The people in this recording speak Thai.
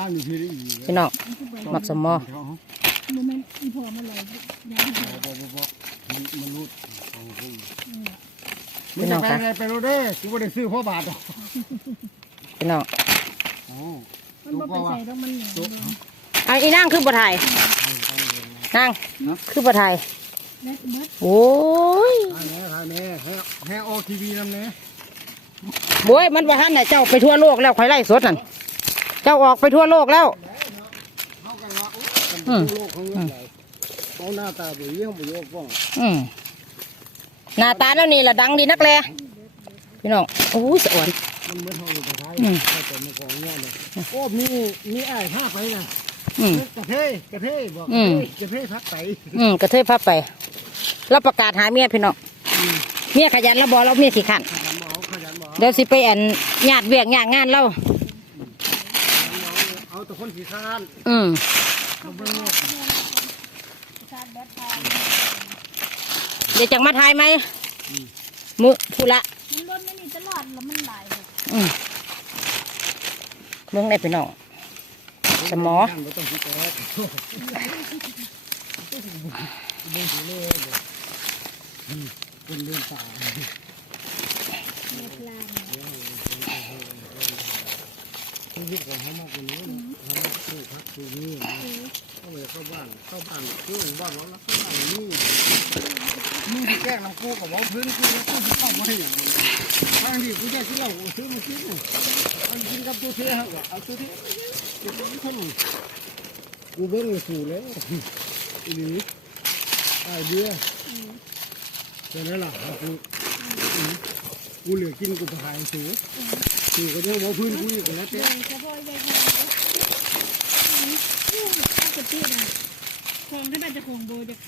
ล่างอยู่ที่นี่พี่น้องมักสมอมันมันอีพอมันเลยยังไม่พอบ่บ่บ่มันมันรูดของคุณพี่มันน้จะองไปคะอะไรไปรู้เด้อกูบ่ได้ซื้อพ่อบาทหรอกพี่น้องโอ้มันบ่ไปใส่แล้วมันเหนียวตุ๊กไอ้อีนั่งคือบ่ถ่ายนั่งคือบ่ถ่ายและเบิดโอ้ยถ่ายแน่ถ่ายแน่ให้ให้ออกทีวีนำแน่บวยมันว่าท่านน่ะเจ้าไปทั่วโลกแล้วข่อยไล่สดนั่น เจ้าออกไปทั่วโลกแล้ว เข้ากันว่าโอ้ยกันอืม โลกของเงินไหลเอาหน้าตาไปเยี่ยมไปโยกฟ้องอืมหน้าตาแล้วนี่ละดังดีนักแลพี่น้องโอ้ยสะอ่อน มันเหมือนห้องอยู่ในท้ายอืมถ้าแต่ไม่ของเงี้ยเลยโอ้มีมีไอ้ายผ้าไปนะอืม กระเทยกระเทยบอกอืมกระเทยพักไตอืมกระเทยพับไปเราประกาศหาเมียพี่น้องเมียขยันแล้วบอเราเมียขี้ขันขยันบอกขยันบอกเดี๋ยวสิไปอันญาติเวียกญาติงานเราเอา แต่คนขี้ข้านอืมมาเบิ่งโลกชาร์จแบตพาเดี๋ยวจังมาทายไหมมือพูละมันลดไม่นี่ตลอดแล้วมันหลายเลยอืมเมืองได้พี่น้องสมอบ่ต้องคิดแอ๊ดเบิ่งสิเลยเด้ออืมคนเดินป่าเม็ดลานชีวิตของเขามากกว่านี้ นะเขามาปลูกพักปลูกนี่นะเขาเลยเข้าบ้านเข้าบ้านเพื่อนบ้านแล้วเข้าบ้านนี่มึงที่แกล้งน้ำกูกับว่าพื้นกูแล้วกูจะเข้ามาให้อย่างนี้ทางที่กูจะกินเหล้าซื้อมากินเลยเอากินกับตัวเท่าก็เอาตัวเท่เก็บไว้คนหนึ่งกูเบิ้งสู่แล้วอีหลีไอเดียเป็นไงล่ะกูอืม กูเหลือกินกูไปหายสูสูก็ยังว่าพื้นกูอีกแล้วเต้เฉพาะยายพอปกตินะของที่มันจะคงโบจะคือ